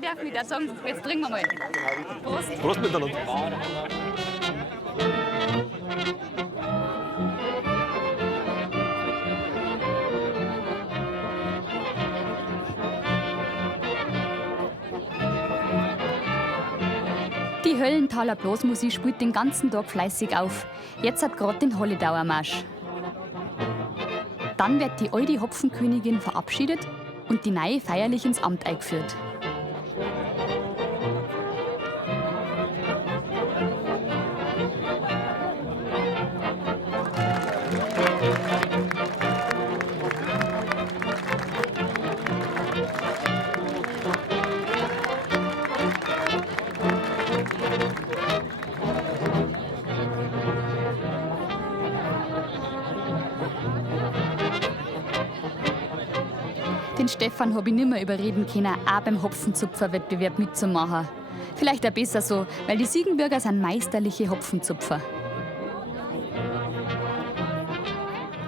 Ich darf nicht sagen, jetzt trinken wir mal. Prost. Prost miteinander. Die Höllenthaler Blasmusik spielt den ganzen Tag fleißig auf. Jetzt hat gerade den Holledauer Marsch. Dann wird die alte Hopfenkönigin verabschiedet und die neue feierlich ins Amt eingeführt. Den Stefan habe ich nimmer überreden können, auch beim Hopfenzupferwettbewerb mitzumachen. Vielleicht auch besser so, weil die Siegenbürger sind meisterliche Hopfenzupfer.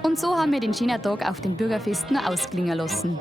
Und so haben wir den schönen Tag auf dem Bürgerfest nur ausklingen lassen.